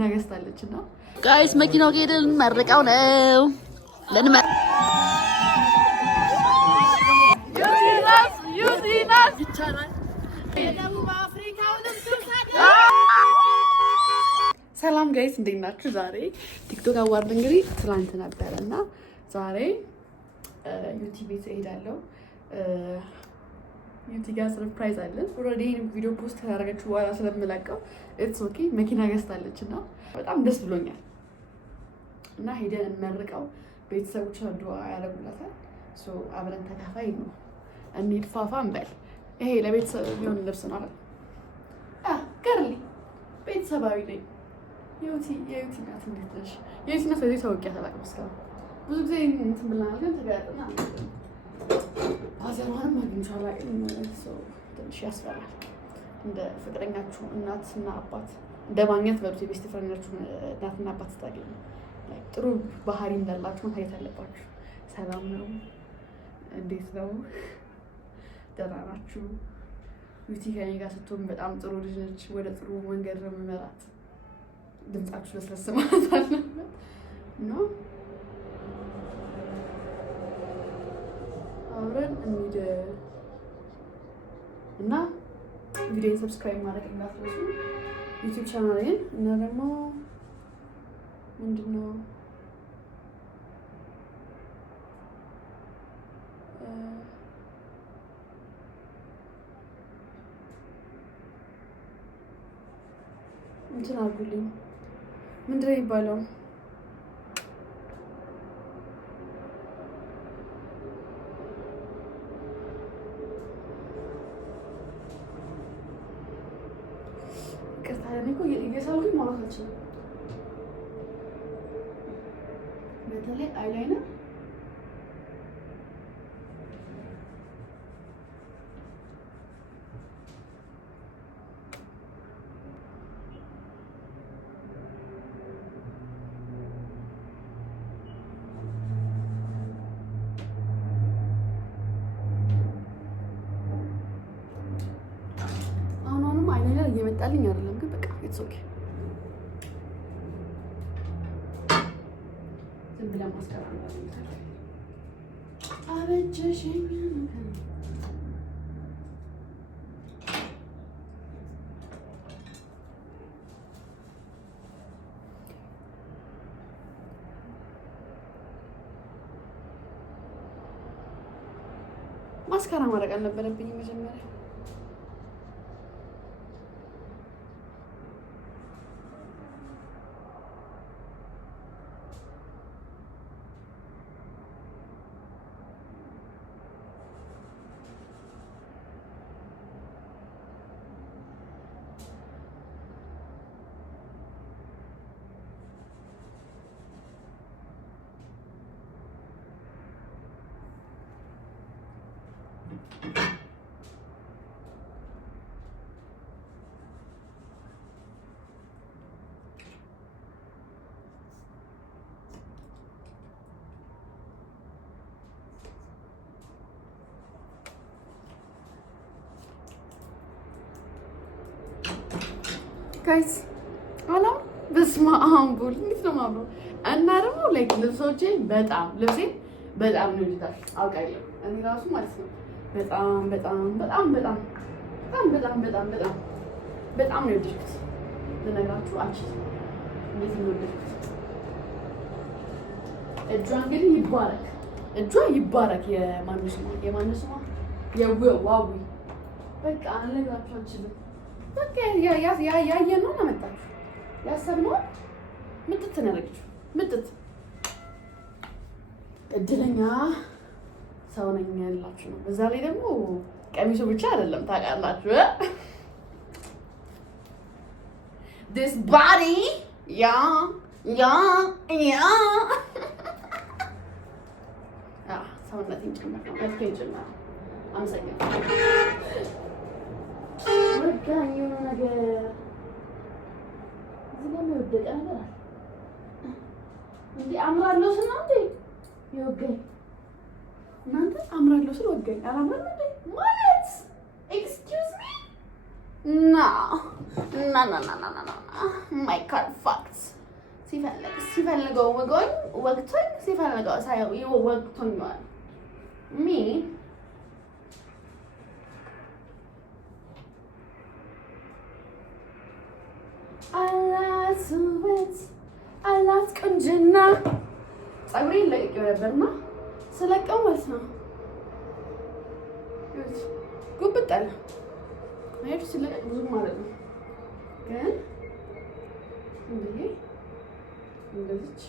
ነገስታለችና ጋይስ መኪናው ከሄደን መርቀው ነው ለንመ ዩቲናስ ይቻላል። ሰላም ጋይስ እንዴት ናችሁ? ዛሬ ቲክቶክ አዋርድ እንግዲህ ትናንት ነበረና ዛሬ ዩቲ ቤት እሄዳለሁ። ዩቲ ጋር ሰርፕራይዝ አለን። ኦልሬዲ ይሄን ቪዲዮ ፖስት ካደረገች በኋላ ስለምለቀው ኢትስ ኦኬ። መኪና ገዝታለችና በጣም ደስ ብሎኛል እና ሄደን እንመርቀው። ቤተሰቦቿ ዱአ ያደርጉላታል። ሶ አብረን ተካፋይ ነው እንሂድ። ፋፋ እንበል። ይሄ ለቤተሰብ የሚሆን ልብስ ነው አይደል? ገርሊ ቤተሰባዊ ነኝ። የዩቲ ናት። እንዴት ነሽ? የዩቲ ናት። በዚህ ታውቂያት አላውቅም እስካሁን። ብዙ ጊዜ እንትን ብለናል ግን ተጋጥና አዘሯንም አግኝቼ አላውቅም። ትንሽ ያስፈራል። እንደ ፍቅረኛችሁ እናትና አባት እንደ ማግኘት በሉት የቤስት ፍሬንዳችሁ እናትና አባት ስታገኙ ጥሩ ባህሪ እንዳላችሁ ማሳየት አለባችሁ። ሰላም ነው? እንዴት ነው? ደህና ናችሁ? ዩቲ ከእኔ ጋር ስትሆን በጣም ጥሩ ልጅ ነች። ወደ ጥሩ መንገድ ነው የምመራት። ድምጻችሁ ለስለስ ማለት አለበት እና አብረን እንሂድ እና ቪዲዮ ሰብስክራይብ ማድረግ እንዳትረሱ ዩቲዩብ ቻናሌን እና ደግሞ ምንድነው እንትን አድርጉልኝ። ምንድነው የሚባለው? እየሳልኩኝ ማለት አልችልም። በተለይ አይላይነር አሁንም አይላይነር እየመጣልኝ አይደለም ግን በቃ ኢትስ ኦኬ። ዝም ብለን ማስቀራም ያለብን አበጀሽኝ። ማስቀራ ማድረግ አልነበረብኝም መጀመሪያ። ጋይስ አላ በስመ አብ ቦል እንዴት ነው ማብሮ እና ደግሞ ላይክ ልብሶቼ በጣም ልብሴን በጣም ነው ልታል አውቃለሁ። እኔ ራሱ ማለት ነው በጣም ነው የወደድኩት። ልነግራችሁ አልችልም እንዴት ነው የወደድኩት። እጇ እንግዲህ ይባረክ፣ እጇ ይባረክ። የማን ስሟ የዋዊ በቃ ልነግራችሁ አልችልም። በቃ ያየነው ነው መጣችሁ ያሰብነው ምጥት ነው ምጥት እድለኛ ሰው ነኝ ያላችሁ ነው። በዛ ላይ ደግሞ ቀሚሱ ብቻ አይደለም ታውቃላችሁ። this body ሰውነቴን ጨመር ነው መልኬን ጨመር። አመሰግናለሁ። ወጋኝ የሆነ ነገር እዚህ ላይ የወደቀ ነገር አለ እንዴ? አምራለሁ ስል ነው እንዴ የወጋኝ? እናንተ አምራለሁ ስል ወጋኝ። አላምርም እንዴ ማለት? ኤክስኪውዝ ሚ ማይካል ፋክት ሲፈልገው ወግቶኝ ሲፈልገው ሳይው ወግቶኝ ሚ አላት ውበት አላት ቁንጅና ፀጉሬን ለቅቄው ነበርና ስለቀው ማለት ነው ጉብጥ አለ አይደል? ስለቀቅ ብዙ ማለት ነው ግን እንደዚህ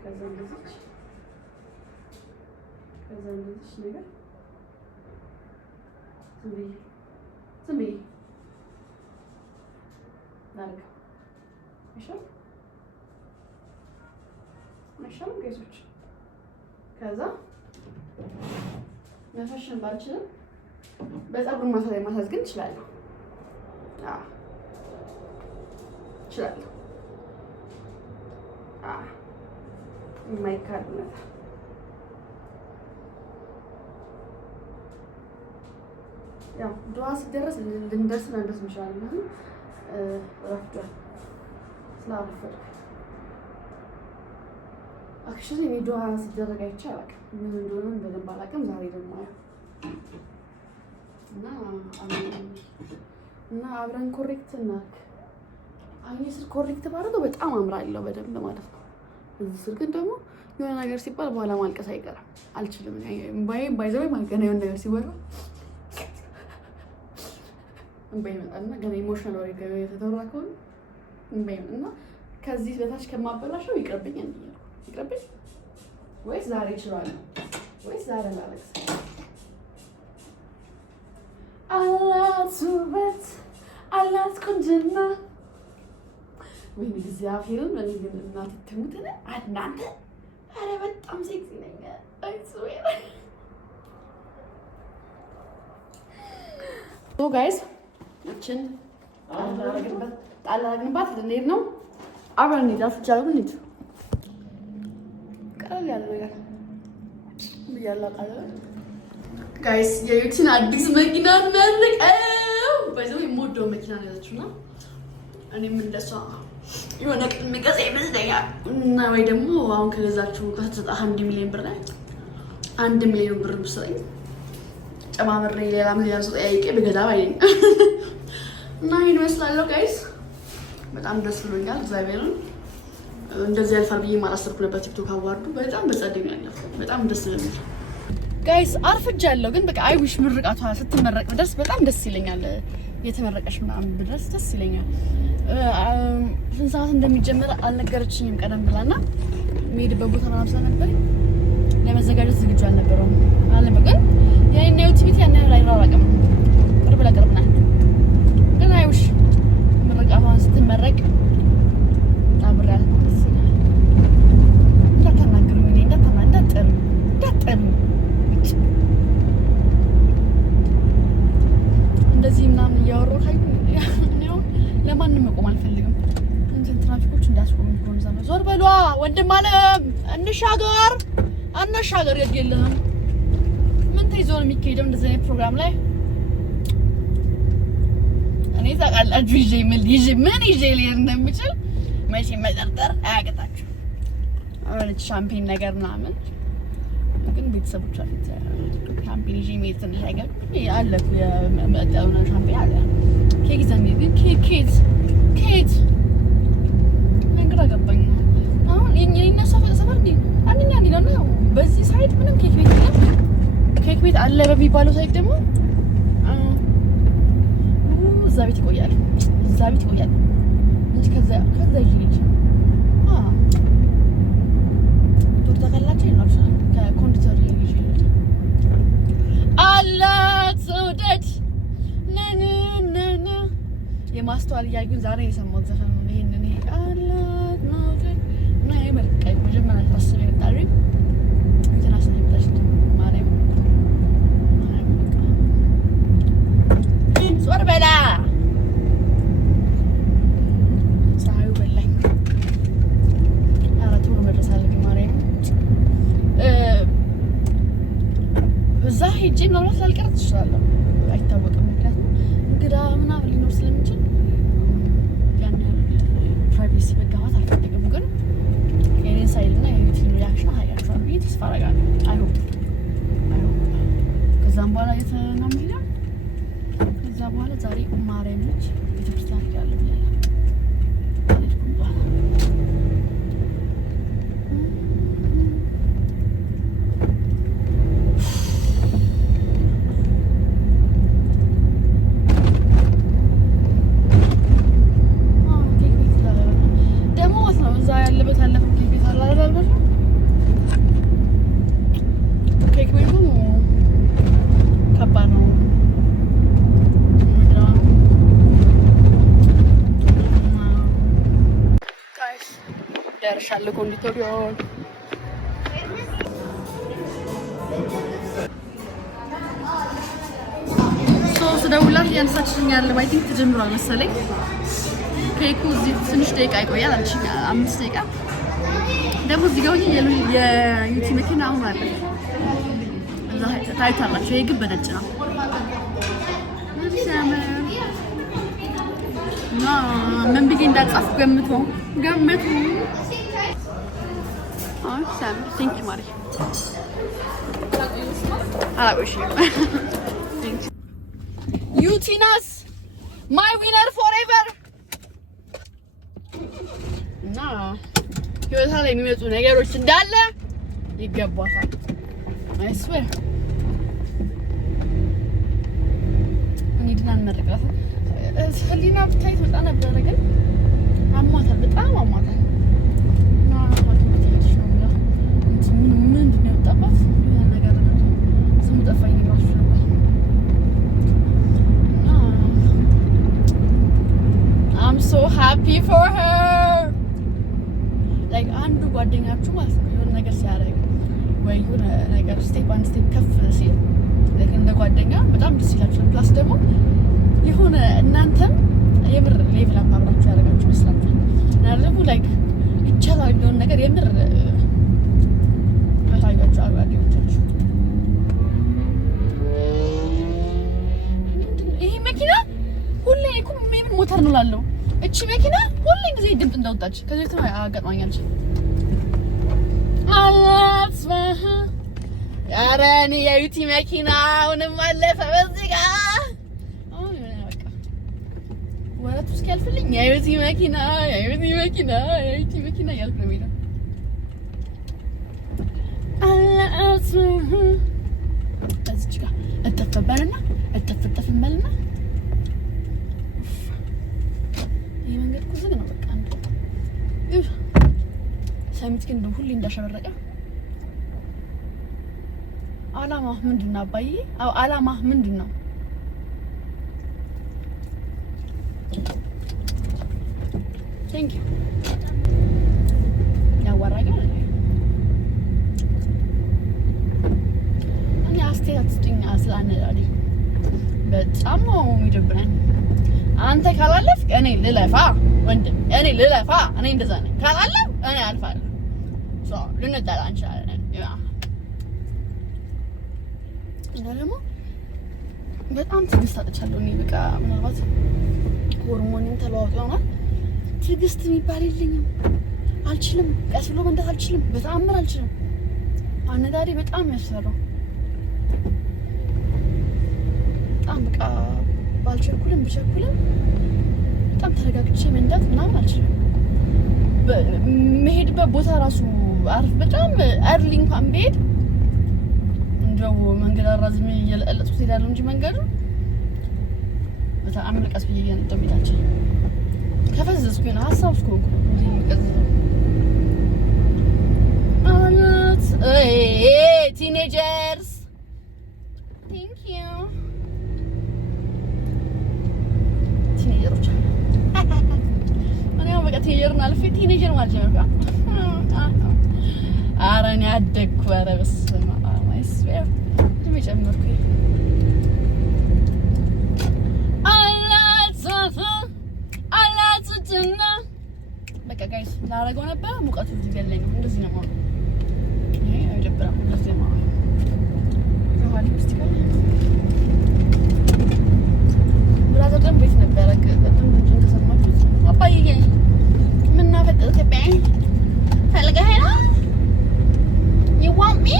ከዛ እንደዚህ ነገር ዝም ብዬ ላድርገው አይሻልም ጋይሶች? ከዛ መፈሸን ባልችልም በፀጉር ማሳዝ ግን እችላለሁ። እችላለሁ። የማይካድ እውነታ ያው ዱዓ ሲደረስ ልንደርስ እንችላለን። ረፍዷል ስላረፈድኩ አክቹዋሊ እኔ ዱዓ ሲደረግ አይቼ አላውቅም። ምን እንደሆነ በደንብ አላውቅም። ዛሬ ደግሞ እና አብረን ኮሬክት እናድርግ። አሁን ስል ኮሬክት ባደረገው በጣም አምራለሁ በደንብ ማለት ነው። እዚህ ስል ግን ደግሞ የሆነ ነገር ሲባል በኋላ ማልቀስ አይቀርም። አልችልም ባይዘው ማልቀና የሆነ ነገር ሲወራ እንባይ ይመጣልና ገና ኢሞሽናል ወሬ የተተወራ ከሆነ እንባይ እና ከዚህ በታች ከማበላሸው ይቅርብኝ ይቅርብኝ። ወይስ ዛሬ እችላለሁ ወይስ ዛሬ ላለቅስ? አላት ውበት አላት ቁንጅና ወይኔ እግዚአብሔርን እኔ ግን እናት ትሙትን እናንተ ኧረ በጣም ሴክሲ ነኝ። አይስዌር ሶ ጋይስ እችን ጣል አደረግንባት ልንሄድ ነው። አብረን እንሂድ። አፍቻለሁ እንሂድ። ቀለል ያለ ነገር ብያለሁ። ቀለል ጋይስ የዩቲን አዲስ መኪና መርቀው በዛው የምወደው መኪና ነው ያለችውና እኔም እንደሷ የሆነ ቀን የሚገዛ ይመስለኛል። እና ወይ ደግሞ አሁን ከገዛችሁ ከተሰጣ 1 ሚሊዮን ብር ላይ 1 ሚሊዮን ብር ብትሰጠኝ ጨማምሬ ሌላ ምን ያዙ ጠያይቄ በገዳ ባይነኝ እና ይሄን መስላለሁ ጋይስ። በጣም ደስ ብሎኛል። እግዚአብሔርን እንደዚህ ያልፋል ብዬ ማላሰብኩ ነበር። ቲክቶክ አዋርዱ በጣም በጸደኝ ያለፈው በጣም ደስ ይላል ጋይስ። አርፍጃለሁ ግን በቃ አይዊሽ ምርቃቷ ስትመረቅ ድረስ በጣም ደስ ይለኛል። የተመረቀሽ ምናምን ድረስ ደስ ይለኛል። ስንት ሰዓት እንደሚጀምር አልነገረችኝም ቀደም ብላና የምሄድበት ቦታ ማብዛ ነበር። ለመዘጋጀት ዝግጁ አልነበረውም ግን የኔ ዩቲቪቲ ያን ያህል አይራራቅም። ቅርብ ለቅርብ ናት። ግን አይውሽ ምርቃቷን ስትመረቅ አብሬያት ደስ ይላል። እንዳታናግሩኝ እንዳትጠሩ እንደዚህ ምናምን እያወራሁ ለማንም መቆም አልፈልግም። እንትን ትራፊኮች እንዳያስቆሙ ነው። ዘመን ዞር በሏ ወንድም አለም እንሻገር የለህም። ምን ተይዞ ነው የሚካሄደው እንደዚህ አይነት ፕሮግራም ላይ? እኔ ታውቃላችሁ ምን ይዤ ልሄድ እንደምችል መቼ መጠርጠር አያቅታችሁ። አሁን ሻምፔን ነገር ምናምን ግን ቤተሰቦቿ ፊት ሻምፔን ይዤ መሄድ ትንሽ አይገርም አለ የመጠኑ ሻምፔን አለ ኬክ ይዘን ግን ኬት እንግዳ ገባኝ። አሁን የኛ ሰፈር እንዴ አንደኛ እንዲለው ነው። በዚህ ሳይድ ምንም ኬክ ቤት የለም። ኬክ ቤት አለ በሚባለው ሳይድ ደግሞ እዛ ቤት ይቆያል እንጂ ከዛ ይሄድ ዶክተር ተከላቸው ይኖርሻል ከኮንዲተር ይሄድ አላት ውደድ ነነ የማስተዋል እያዩን ዛሬ የሰማሁት ዘፈን ነው። ይሄንን አላት ውደድ እና የመልቀቅ መጀመሪያ ታስብ ይመጣል ኢንተርናሽናል ኢንተርናሽናል ማርያም ዞር በላ ፀሐዩ በላኝ። አራት ወር መድረስ አለብኝ ማርያም እዛ ሄጄ ምናልባት ላልቀር ትችላለሁ አይታወቅም። ምክንያቱም እንግዳ ምናምን ሊኖር ስለሚችል ያን ፕራይቬሲ መጋባት አልፈልግም። ግን የኔን ሳይልና የዩቲዩብ ሪያክሽን አያችኋል ብዬ ተስፋ አደርጋለሁ። አይሆን ከዛም በኋላ የት ነው የምሄደው? ከዛ በኋላ ዛሬ ማርያም ልጅ ቤተክርስቲያን ሄዳለሁ ብያለሁ። ደርሻለሁ ኮንዲቶሪዮን። ስደውልላት እያነሳችልኝ ያለ አይ ቲንክ ተጀምሯል መሰለኝ። ኬኩ እዚህ ትንሽ ደቂቃ ይቆያል አለችኝ፣ 5 ደቂቃ። ደግሞ እዚህ ጋር የዩቲ መኪና አሁን አለ እዛ ታይታላችሁ። ይሄ ግን በነጭ ነው። ምን ብዬ እንዳጻፍኩ ገምቱ። ቴንክ ዩ ማሪ። ዩቲናስ ማይ ዊነር ፎሬቨር። እና ህይወቷ ላይ የሚመጡ ነገሮች እንዳለ ይገባታል። አይ ስዌር እንዴት አንመረቃት። ህሊና ብታይት ወጣ ነበረ ግን አሟታል፣ በጣም አሟታል። ምንድን ነው የወጣባት ነገር ስሙ ጠፋኝ። ራሱ ነበር I'm so happy for her. like አንዱ ጓደኛችሁ ማለት ነው የሆነ ነገር ሲያደርግ ወይ የሆነ ነገር ስቴፕ ከፍ ሲል like እንደ ጓደኛ በጣም ደስ ይላችኋል። ፕላስ ደግሞ የሆነ እናንተም የምር ሌቭል አፕ አብራችሁ ያደርጋችሁ ይመስላችኋል። እና ደግሞ like ይቻላል የሆነ ነገር የምር ታያችሁ አጓዴዎቻችሁ። ይሄ መኪና ሁሌ እኮ ምን ሞተር ነው ላለው እቺ መኪና ሁሌ ጊዜ ድምፅ እንዳወጣች ከዚህ ተማ አጋጥማኛለች። አላስማህ ያረኒ የዩቲ መኪና አሁንም አለፈ በዚህ ጋር በቃ ወራቱ እስኪያልፍልኝ የዩቲ መኪና ያልኩ ነው የሚለው። እዚች ጋር እተፈበልና እተፈተፍመልና ይሄ መንገድ እኮ ዝግ ነው። በቃ አንተ ሳይምት ግን ሁሌ እንዳሸበረቀ አላማ ምንድን ነው አባዬ? አዎ አላማ ምንድን ነው? ቴንክ ዩ ያወራኛ አስተያየትኛ ስላነዳለኝ በጣም ነው የሚደብረኝ። አንተ ካላለፍክ እኔ ልለፋ ወንድም፣ እኔ ልለፋ። እኔ እንደዛ ነኝ። ካላለፍ እኔ አልፋለሁ። ልንጠላ እንችላለን። እና ደግሞ በጣም ትዕግስት አጥቻለሁ እኔ። በቃ ምናልባት ሆርሞኔም ተለዋውጦ ይሆናል። ትዕግስት የሚባል የለኝም። አልችልም። ቀስ ብሎ መንዳት አልችልም። በተአምር አልችልም። አነዳዴ በጣም ያስፈራው። በጣም በቃ ባልቸኩልም ብቸኩልም በጣም ተረጋግቼ መንዳት ምናምን አልችልም። መሄድበት ቦታ ራሱ አሪፍ በጣም አርሊ እንኳን ብሄድ እንደው መንገድ አራዝሜ እየለቀለጥኩ እሄዳለሁ እንጂ መንገዱ በጣም ቀስ ብዬ እየነዳሁ እሄዳለሁ። ከፈዘዝኩኝ ነው ሀሳብ እስኮ እንጂ የሚቀዘዘው አላት ቲኔጀርስ ቴንክ ዩ ቲኔጀሮች እኔ በቃ ቲኔጀርን አልፌ ቲኔጀር ማለት ነው። ኧረ እኔ አደግኩ። ኧረ በስመ አብ አይስዌር እድሜ ጨመርኩኝ። አላትና በቃ ጋይስ ላደርገው ነበር። ሙቀቱ እዚህ ገለኝ ነው። እንደዚህ ነው ማለት ይሄ አይደብራም። እንደዚህ ነው ይሆናል። ብራዘር ደግሞ ቤት ነበረ። በጣም ድምፁን ከሰማችሁት አባዬ ምን ናፈቀው ኢትዮጵያ ፈልገህ ነው you want me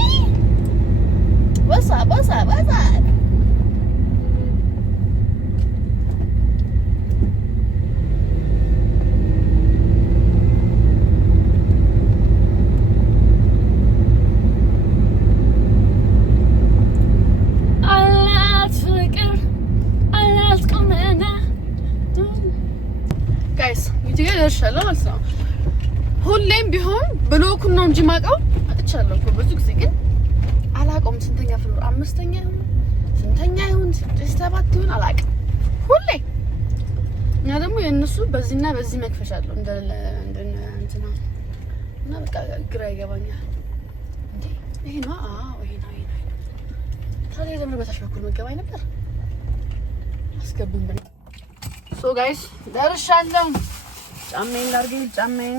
what's up ደርሻለሁ ማለት ነው። ሁሌም ቢሆን ብሎኩን ነው እንጂ ማውቀው አጥቻለሁ እኮ ብዙ ጊዜ ግን አላውቀውም። ስንተኛ ፍሎር አምስተኛ ይሁን ስንተኛ ይሁን 7 ይሁን አላውቅም። ሁሌ እና ደግሞ የእነሱ በዚህና በዚህ መክፈሻ አለው እንደ እንትና እና በቃ ግራ ይገባኛል። እንዴ ይሄ ነው ይሄ ነው ታዲያ ደግሞ በታች በኩል መገባኝ ነበር አስገቡኝ ብለ ሶ ጋይስ ደርሻለሁ። ጫሜን ላድርግ ጫሜን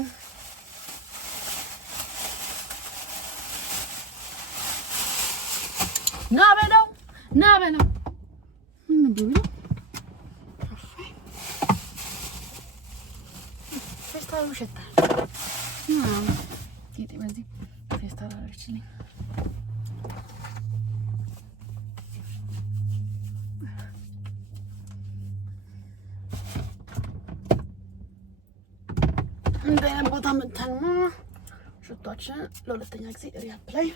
ና በለው ምንድን ነው ፌስታሉ ሸታል ጌጤ በዚህ ፌስታል አረችልኝ። እንደዚህ ቦታ መተን ሽቶችን ለሁለተኛ ጊዜ ሪአፕላይ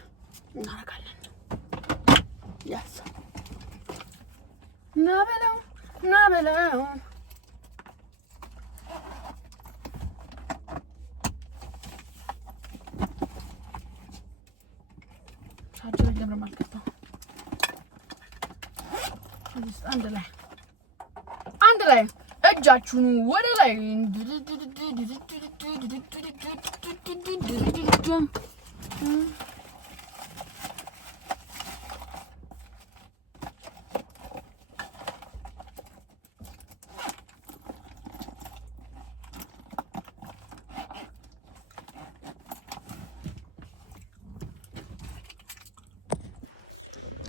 እናደርጋለን። ያስ ና በለው ቻርጀር ለምን ማልከታ አንድ ላይ እጃችሁን ወደ ላይ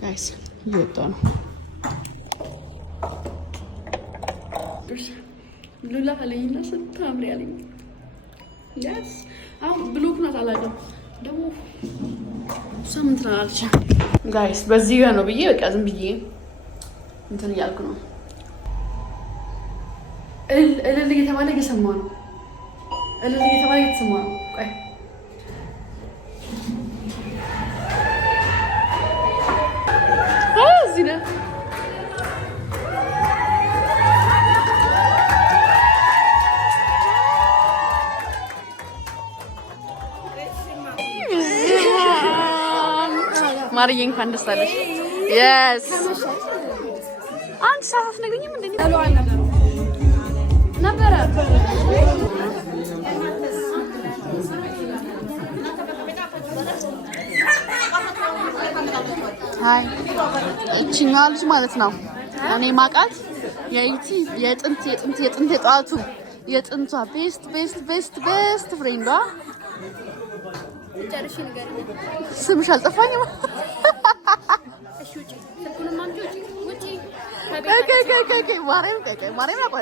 ጋይስ እየወጣሁ ነው። ሉላ አለኝና ስታምሪ አለኝ። ያስ አሁን ብሎክ ናት አላውቅም ደግሞ ሳምንት ነው አለች። ጋይስ በዚህ ጋር ነው ብዬ በቃ ዝም ብዬ እንትን እያልኩ ነው። እልል እየተባለ እየሰማ ነው። ቆይ እዚህ ነው ማርዬ እንኳን ደስ አለሽ። የስ አንድ ሰዓት አትነግሪኝም እንዴ? ነበረ ሃይ እቺኛዋ ልጅ ማለት ነው እኔ ማቃት የጥንት የጠዋቱ የጥንቷ ቤስት ፍሬንዷ ስምሽ አልጠፋኝም።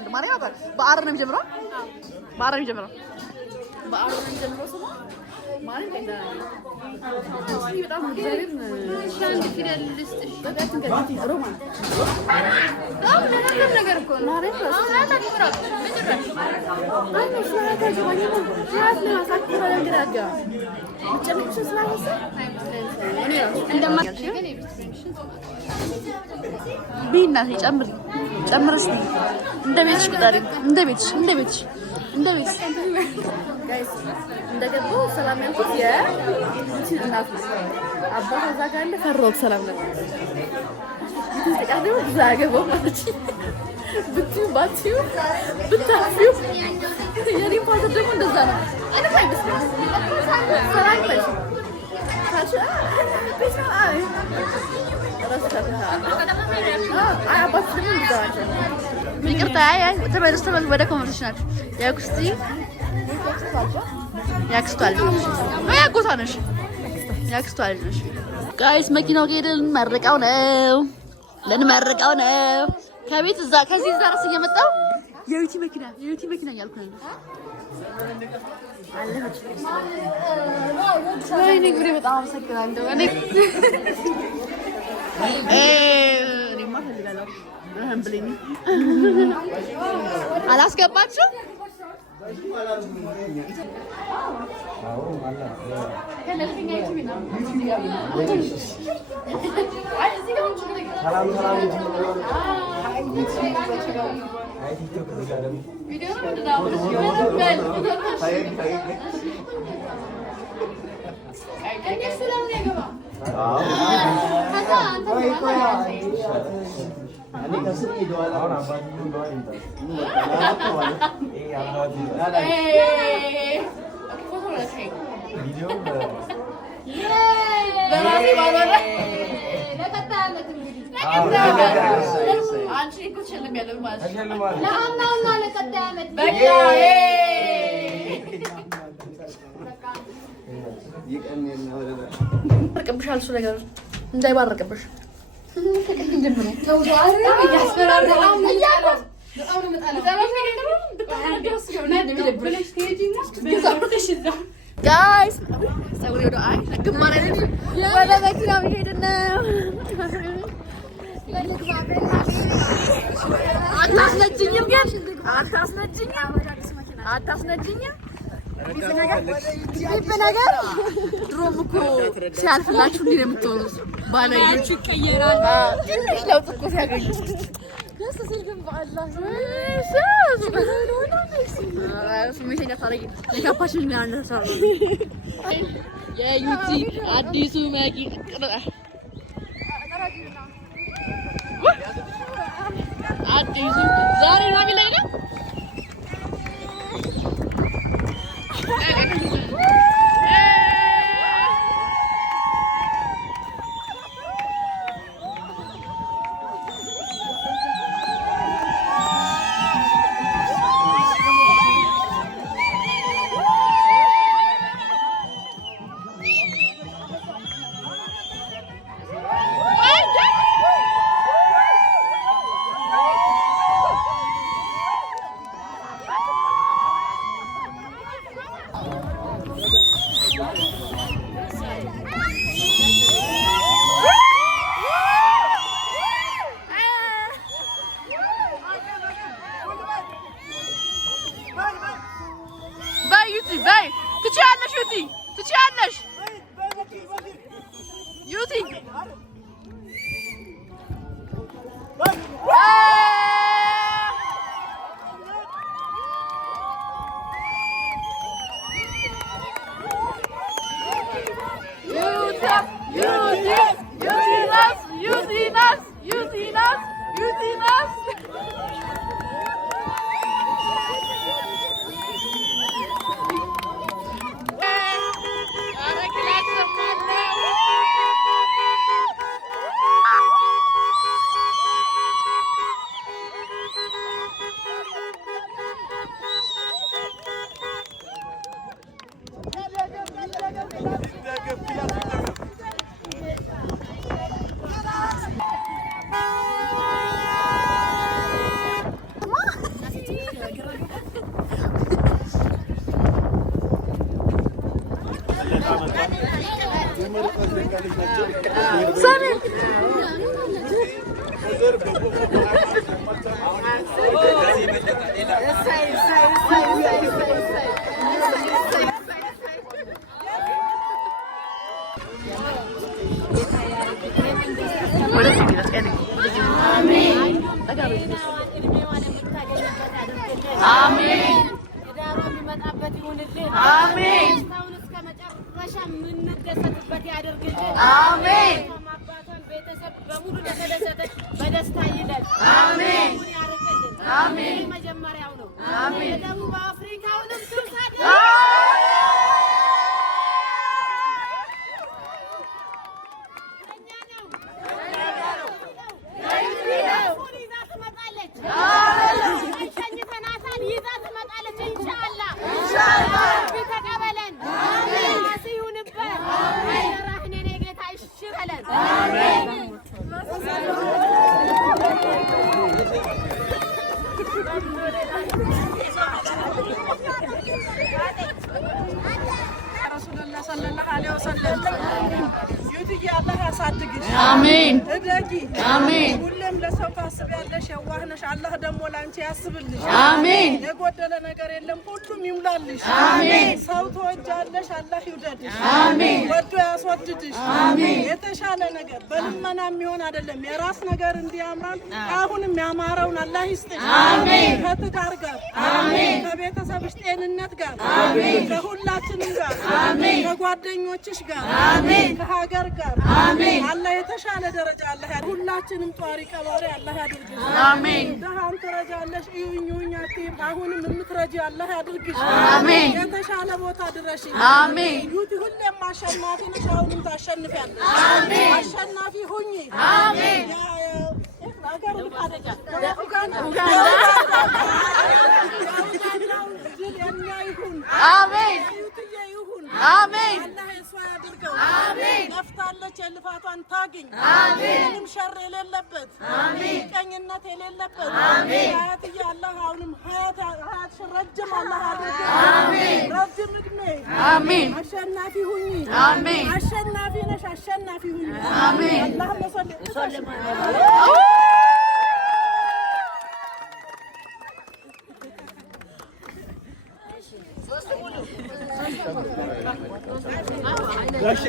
ማርያም ያውቃል። በአር ነው የሚጀምረው። ቢናት ጨምር እስቲ እንደ ቤትሽ ቁጠሪ። እንደ ቤትሽ ጋይስ እንደገባሁ ሰላም ያልኩት የእናት አባቷ እዛ ጋር አለ። ፈራሁት ሰላም ነው ተቃደው እዛ ገባሁ ማለት ብታፊው የኔ ፋዘር ደግሞ እንደዛ ነው። እኔ አይመስልም ሰላም ነሽ ታሽ አይ ይቅርታ ተመለስ ወደ ኮንቨርሴሽናችን ያክስቷ ልጅ ያጎቷ ነሽ ያክስቷ ልጅ ነሽ። ጋይስ መኪናው ሄደን ልንመርቀው ነው ከቤት እዛ ከዚህ እዛ ራስ እየመጣሁ የዩቲ መኪና እያልኩ ነው አለች። ወይኔ ጉዴ በጣም አመሰግናለሁ። እኔማ ፈልጋለሁ ብለኝ አላስገባችሁም? ይቀርቅብሻል እሱ ነገር እንዳይባረቅብሽ ጋይስ ወደ መኪናው እየሄድን ነው። አታስነጅኝም ግን አታስነጅኝም። ነገር ድሮም እኮ ሲያልፍላችሁ እንዲህ ነው የምትሆኑት። ባለጌዎች ይቀየራል። ትንሽ ለውጥ እኮ ሲያገኙ ደስ ሲል ግን በአላህ ስሜተኛ ታደርጊ ሜካፓችን ያነሳሉ። የዩቲ አዲሱ መኪና አዲሱ ዛሬ ነው የሚለኝ ያሳድግሽ። አሜን። እደጊ። አሜን። ሁሌም ለሰው ታስቢያለሽ፣ የዋህ ነሽ። አላህ ደግሞ ላንቺ ያስብልሽ። አሜን። የጎደለ ነገር የለም፣ ሁሉም ይሙላልሽ። አሜን። ሰው ትወጃለሽ፣ አላህ ይውደድሽ። አሜን። ወዶ ያስወድድሽ። አሜን። የተሻለ ነገር በልመና የሚሆን አይደለም። የራስ ነገር እንዲያምራል አሁንም ያማረውን አላህ ይስጥሽ። አሜን። ከትዳር ጋር አሜን። ከቤተሰብሽ ጤንነት ጋር አሜን። ከሁላችንም ጋር አሜን። ከጓደኞችሽ ጋር አሜን። ከሀገር ጋር አሜን። አላህ የተሻለ ደረጃ አላህ ያድርግሽ። ሁላችንም ጧሪ ቀባሪ አላህ ያድርግሽ። አሜን። ደሃን ትረጃለሽ፣ እዩኝ አትይም። አሁንም የምትረጂ አላህ ያድርግሽ። አሜን። የተሻለ ቦታ ድረሽ። አሜን። ዩቲ ሁሌም አሸናፊ ነሽ፣ አሁንም ታሸንፊያለሽ። አሜን። አሸናፊ ሁኚ። አሜን። አሜን። አሜን። ገፍታለች፣ የልፋቷን ታግኝ። ምንም ሸር የሌለበት ቀኝነት የሌለበት ሀያትዬ አላህ አሁንም ሀያትሽን ረጅም አላህ አድርገ ረጅም እድሜ። አሸናፊ ሁኚ። አሸናፊ ነሽ፣ አሸናፊ ሁኚ። አላህ መሰለ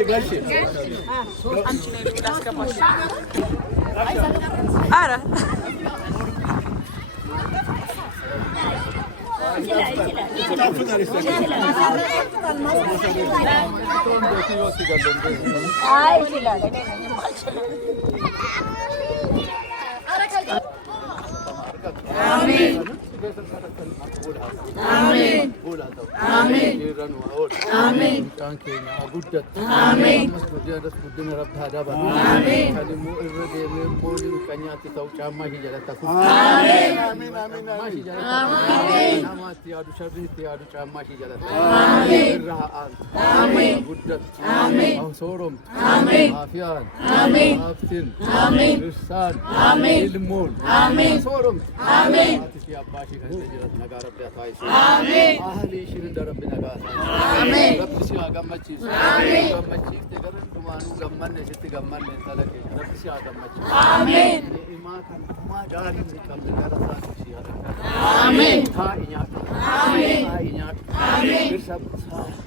ጋሼ ኧረ አሜን። አሜን። አሜን። أهلي شيرين دربنا قاسا آمين رب سيا قمتشي آمين قمتشي تقرن تمانو قمنا شتى قمنا تلاك رب سيا قمتشي آمين إما كان ما جاري نكمل دراسة سيا آمين ها إنيات آمين ها إنيات آمين برسب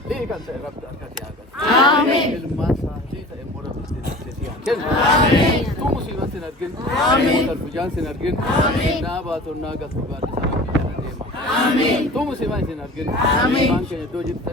ليه كان رب دارك آمين الماء ساجي تأمور بسيا كن آمين تو مصيبة سنرجن آمين ترفجان سنرجن آمين ناباتو ناقص بقال آمين تو مسلمان سنرجن آمين بانك يدو جبت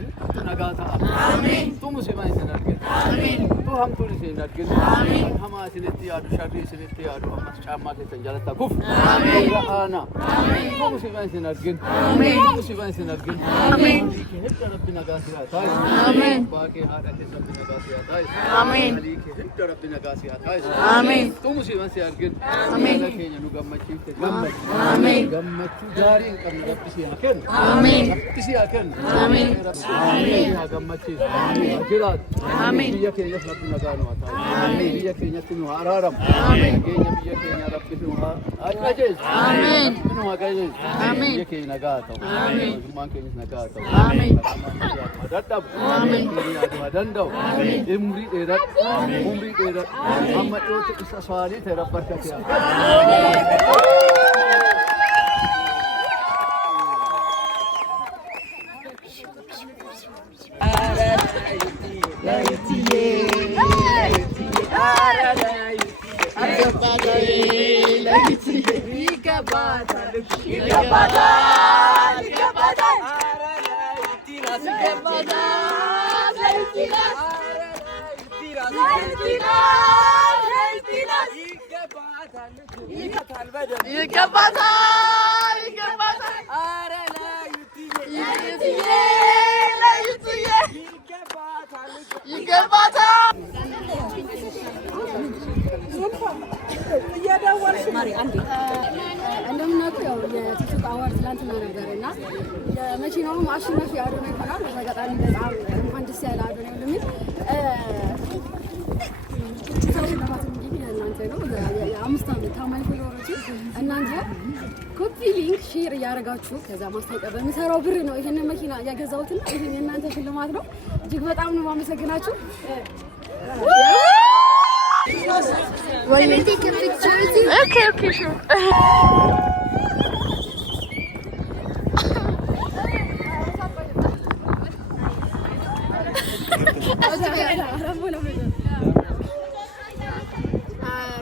نجاتا آمين تو مسلمان سنرجن آمين تو هم توري سنرجن آمين هم أسنتي أدو شري سنتي أدو هم شامات سنجالة تكوف آمين أنا آمين تو مسلمان سنرجن آمين تو مسلمان سنرجن آمين كهت ربنا قاسي أتاي آمين باقي هذا كسب نجاسي أتاي آمين كهت ربنا قاسي أتاي آمين تو مسلمان سنرجن آمين لكن ينوغم مچيف تجمع آمين جمع تجاري كم ربسي أكن آمين ربسي أكن آمين آمين يا جمعتي آمين أجراد آمين بيا كينيا ربنا قانو أتاي آمين بيا كينيا تنو هارام آمين كينيا بيا كينيا ربنا ها أجاز آمين تنو أجاز آمين بيا كينيا نجاتو آمين مان كينيا نجاتو آمين أدتاب آمين كينيا أدندو آمين إمري إيرات إمري إيرات أما توت إساسوالي تربى كتيا እንደምናውቀው ያው የቲክቶክ አዋርድ ትላንትና ነበርና የመኪናውም አሸናፊ አዶናይ ሆኗል። በአጋጣሚ በጣም እንኳን ደስ ያለ አዶናይ እንደሚል ሰው ለማለት እንግዲህ እናንተ ነው የአምስት ዓመት ታማኝ ፎሎወሮች እናንተ ኮፒ ሊንክ ሼር እያደረጋችሁ ከዛ ማስታወቂያ በሚሰራው ብር ነው ይሄንን መኪና ያገዛሁትና ይሄን የእናንተ ሽልማት ነው። እጅግ በጣም ነው የማመሰግናችሁ። Can I take a picture with you? Okay, sure.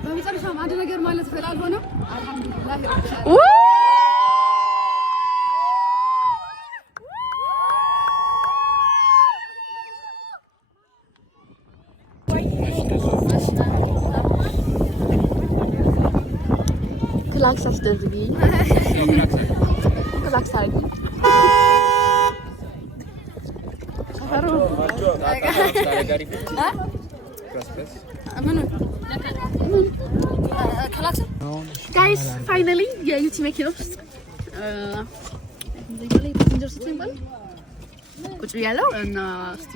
በመጨረሻም አንድ ነገር ማለት እፈልጋለሁ ነው። አልሐምዱሊላህ ረብሻለሁ። ክላክስ አስደርግልኝ። ክላክስ አድርጊ። ጋይስ ፋይናሊ የዩቲ መኪና ውስጥ ፓሰንጀር ሲት ይባል ቁጭ ብያለሁ እና እስቲ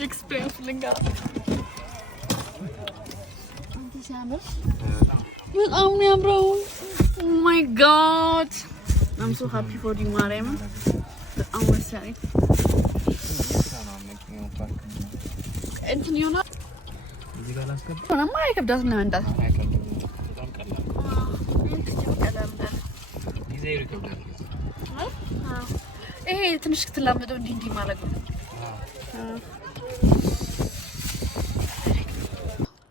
ኤክስፒሪየንስ ልንገራ። በጣም ነው ያምረው። ኦ ማይ ጋድ አም ሶ ሃፒ ፎር ዩ ማርያም። በጣም ወሳኝ እንትን ይሆናል። እዚህ ጋር ላስገባ ሆነማ አይከብዳትም ለመንዳት። ይሄ ትንሽ ክትላመደው እንዲህ ማለት ነው።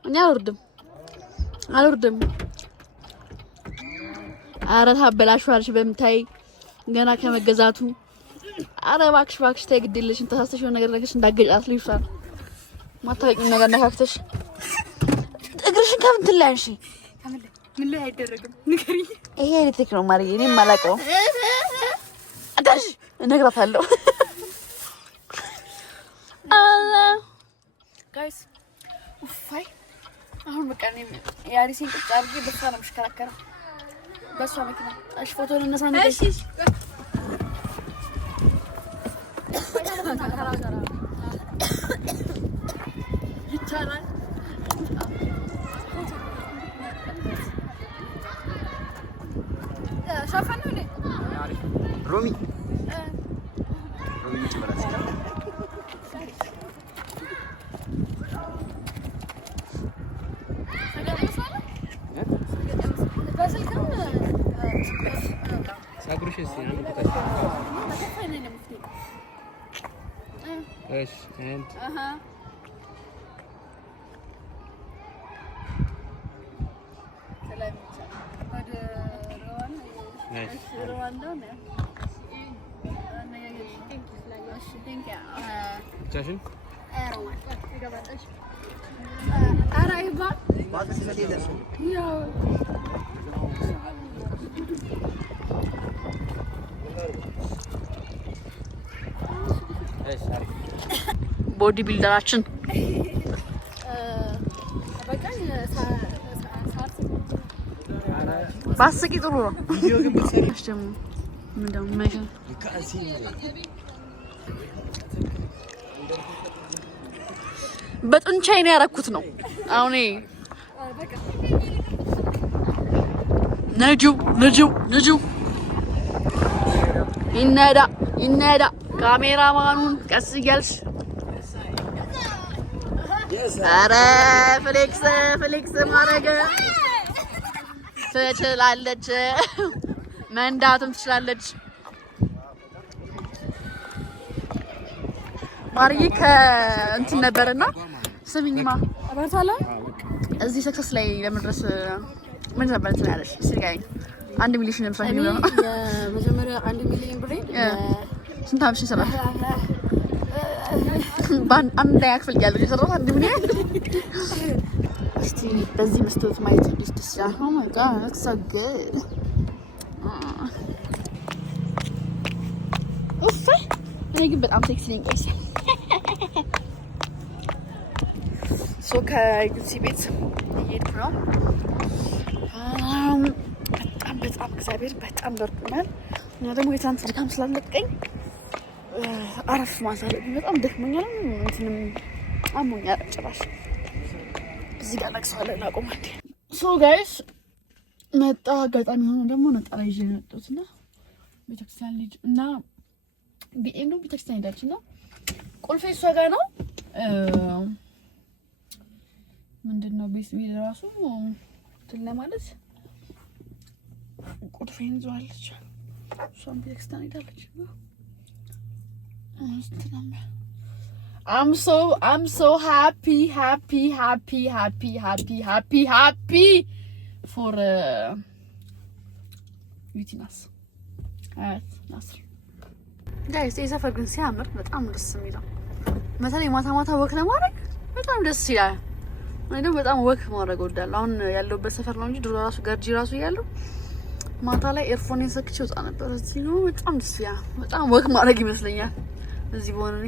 እኔ አልወርድም። ኧረ ታበላሽዋለሽ በምታይ ገና ከመገዛቱ። ኧረ እባክሽ ተይ ግድ የለሽም። ተሳስተሽ የሆነ ነገር ነገርሽ እንዳገጫት ልጅቷን ማታውቂው ነገር ነካክተሽ እግርሽን ከምንትን ላይ አንሺ። ምን ላይ አይደረግም ንገሪኝ። ይሄ ኤሌክትሪክ ነው ማርዬ፣ እኔም አላውቀውም። አዳሽ እነግራታለሁ። አላ ጋይስ ኡፋይ አሁን በቃ እኔ ያሪሴን ቁጭ አድርጌ በሷ ነው የምሽከራከረው፣ በሷ መኪና። እሺ ፎቶ ልነሳ ነው። እሺ ይቻላል። ሮሚ ቦዲ ቢልደራችን ባስቂ ጥሩ ነው። ቪዲዮ ግን በሰሪሽ ደግሞ ምንድነው ማይከል በጥንቻዬ ነው ያደረኩት ነው። አሁን ነጁ ይነዳ ካሜራማኑን ቀስ እያልሽ ኧረ ፍሌክስ ማድረግ ትችላለች፣ መንዳትም ትችላለች። ማርዬ ከእንትን ነበርና ስሚኝማ አባታላ እዚህ ሰክሰስ ላይ ለመድረስ ምን ነበር እንትን ያለሽ? ሲጋይ 1 ሚሊዮን ለምሳሌ ነው የመጀመሪያ 1 ሚሊዮን ብር ስንት አብሽ ይሰራል? አንድ ያክፍል ያለው የሰራው 1 ሚሊዮን። እስቲ በዚህ መስታወት ማየት ደስ ይላል። ኦ ማይ ጋድ ኢትስ ሶ ጉድ። ኡፍ እኔ ግን በጣም ሴክሲ ነኝ ጋይስ። ሶ ከዩቲ ቤት እየሄድኩ ነው። በጣም እግዚአብሔር በጣም ደርቆኛል። እና ደግሞ የትናንት ድካም ስላለቀኝ አረፍ ማለት በጣም ደክሞኛል። እንትንም አሞኛል ጭራሽ። እዚህ ጋር ነቅሰዋለን እናቆማል። ሶ ጋይስ መጣ አጋጣሚ ሆኖ ደግሞ ነጠላ ይዤ የመጣሁት እና ቤተክርስቲያን ልጅ እና ቢኤም ቤተክርስቲያን ሄዳች እና ቁልፌ እሷ ጋር ነው። ምንድነው ቤት ቢል ራሱ እንትን ለማለት ቁጥሬን ይዘዋለች። እሷም ቤተክርስቲያን ሄዳለች። I'm so happy for ዩቲናስ ናስር ጋይስ። የሰፈር ግን ሲያምር በጣም ደስ የሚለው በተለይ ማታ ማታ ወክ ለማድረግ በጣም ደስ ይላል። እኔ ደግሞ በጣም ወክ ማድረግ እወዳለሁ። አሁን ያለሁበት ሰፈር ነው እንጂ ድሮ ራሱ ገርጂ ራሱ እያለሁ ማታ ላይ ኤርፎን ሰክቼ ወጣ ነበር። እዚህ ነው በጣም ደስ ይላል። በጣም ወክ ማድረግ ይመስለኛል እዚህ በሆነ እኔ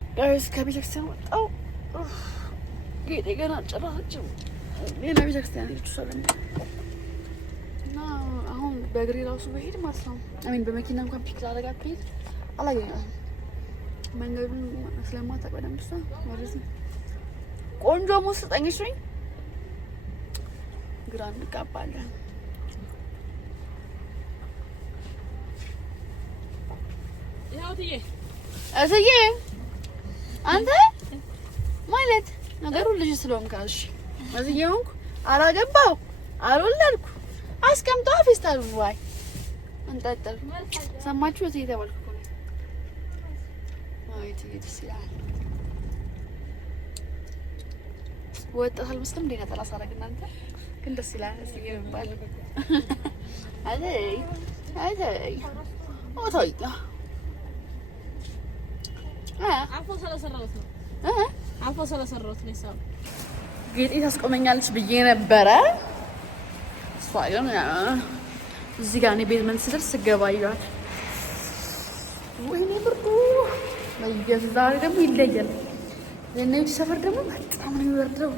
ጋይስ ከቤተክርስቲያን ወጣሁ። ጌጤ ገና ጨራችው ሌላ ቤተክርስቲያን ሄድኩ ሰለኝ እና አሁን በእግሬ ራሱ በሄድ ማለት ነው በመኪና እንኳን ፒክ ላደርጋት ብሄድ አላገኛትም። መንገዱን ስለማታውቅ በደንብ እሷ ወደዚህ ቆንጆ ሙስ ስጠኝ እሱኝ ግራ እንጋባለን። እትዬ አንተ ማለት ነገሩ ልጅ ስለሆንክ እሺ እዚህ ሆንኩ አላገባው አልወለድኩ አስቀምጠው ፌስታል ዋይ እንጠጥል ሰማችሁ እዚህ ተባልኩ ነው። አይ ትይትስ ይላል ወጣት አልመስልም እንዴ ነጠላ ሳረግ እናንተ ግን ደስ ይላል። እዚህ ይባል አይ ኦቶይታ አፎ ስለሰራሁት ነው አፎ ስለሰራሁት ነው ሰው ጌጤ ታስቆመኛለች ብዬ ነበረ። እሷ ግን እዚህ ጋር እኔ ቤዝመንት ስደርስ ስገባ ይሏል። ወይኔ ብርዱ ዛሬ ደግሞ ይለያል። የእነዚህ ሰፈር ደግሞ በጣም ነው የሚበርደው።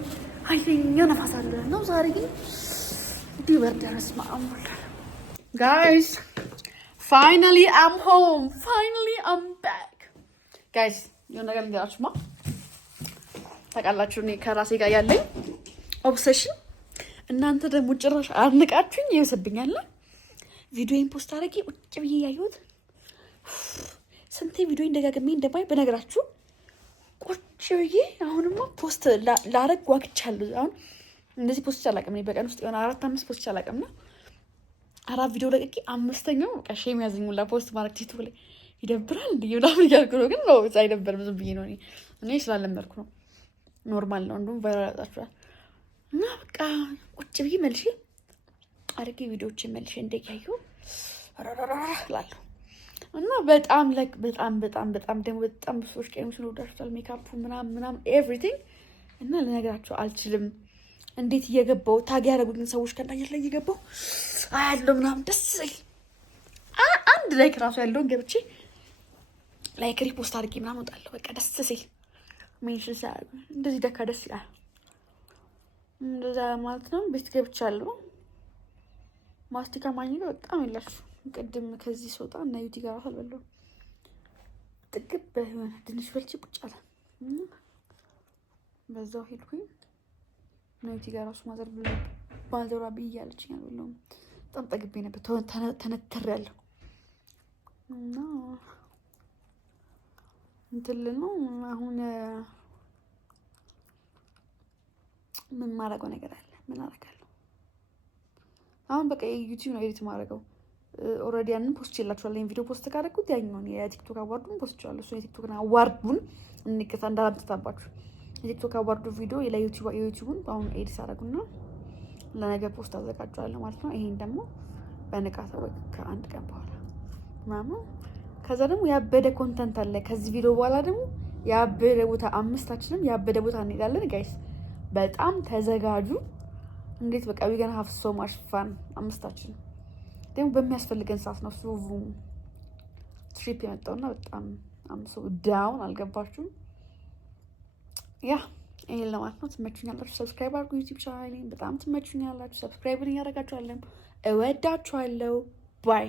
ኃይለኛ ነፋስ አለ ነው ዛሬ ግን እንዲህ ይበርዳል። በስመ አብ ጋይስ ፋይናሊ አም ሆም ፋይናሊ አም ባክ ጋይስ። የሆነ ነገር ልንገራችሁማ ታውቃላችሁ እኔ ከራሴ ጋር ያለኝ ኦብሴሽን እናንተ ደግሞ ጭራሽ አድንቃችሁኝ ይወሰብኛል። ቪዲዮን ፖስት አድርጌ ቁጭ ብዬ ያየሁት ስንቴ ቪዲዮ እንደጋግሜ እንደማይ በነገራችሁ ቁጭ ብዬ አሁንማ ፖስት ላረግ ጓግቻለሁ። አሁን እንደዚህ ፖስት አላውቅም እኔ በቀን ውስጥ የሆነ 4-5 ፖስት አላውቅምና 4 ቪዲዮ ለቅቄ 5ኛው በቃ ሼም ያዘኝላ ፖስት ማድረግ ቲክቶክ ላይ ይደብራል እንዴ ምናምን እያልኩ ነው። ግን ነው አይደብርም ዝም ብዬ ነው እኔ ስላለመድኩ ነው። ኖርማል ነው እንደውም ቫይራል ያወጣችኋል እና በቃ ቁጭ ብዬ መልሼ አድርጌ ቪዲዮዎችን መልሼ እንደያየሁ እላለሁ እና በጣም በጣም ደግሞ በጣም ብዙ ሰዎች ቀይሙን ወዳችሁታል። ሜካፑ ምናምን ኤቭሪቲንግ እና ልነግራችሁ አልችልም። እንዴት እየገባው ታግ ያደረጉኝ ሰዎች ከናየር ላይ እየገባው አያለው ምናምን ደስ ይል አንድ ላይክ ራሱ ያለውን ገብቼ ላይክ ሪፖስት አድርጌ ምናምን ወጣለሁ። በቃ ደስ ሲል ሜንሽን ሳያደርጉ እንደዚህ ደካ ደስ ይላል። እንደዛ ማለት ነው። ቤት ገብቻለሁ። ማስቲካ ማግኘት በጣም የላችሁ ቅድም ከዚህ ስወጣ እና ዩቲ ጋር አልበላሁም። ጥግብ በሆነ ድንች በልቼ ቁጭ አለ በዛው ሄድኩኝ። እና ዩቲ ጋር ራሱ ማዘር ባልደራ ብያለችኝ አልበላሁም። በጣም ጠግቤ ነበር ተነትሬያለሁ እና እንትን ነው አሁን ምን ማድረገው ነገር አለ? ምን አደርጋለሁ አሁን? በቃ የዩቲዩብ ነው ኤዲት ማድረገው። ኦልሬዲ ያንን ፖስት ይላችኋል። ይሄን ቪዲዮ ፖስት ካደረኩት ያኛውን የቲክቶክ አዋርዱን ፖስት ይችላል። እሱ የቲክቶክ አዋርዱን እንከታ እንዳላምጥታባችሁ የቲክቶክ አዋርዱ ቪዲዮ የዩቲዩብን አሁን ኤዲት አደረጉና ለነገ ፖስት አዘጋጃለሁ ማለት ነው። ይሄን ደግሞ በንቃት ከአንድ ቀን በኋላ ማማ ከዛ ደግሞ ያበደ ኮንተንት አለ ከዚህ ቪዲዮ በኋላ ደግሞ ያበደ ቦታ አምስታችንም ያበደ ቦታ እንሄዳለን ጋይስ። በጣም ተዘጋጁ። እንዴት በቃ ቢገና ሀፍ ሶ ማች ፋን አምስታችን ደግሞ በሚያስፈልገን ሰዓት ነው ሱቭ ትሪፕ የመጣውና በጣም አምሶ ዳውን አልገባችሁም? ያ ይሄን ለማለት ነው። ትመቹኛላችሁ። ሰብስክራይብ አድርጉ ዩቲዩብ ቻናሌን። በጣም ትመቹኛላችሁ። ሰብስክራይብ እያደረጋችኋለሁ። እወዳችኋለሁ። ባይ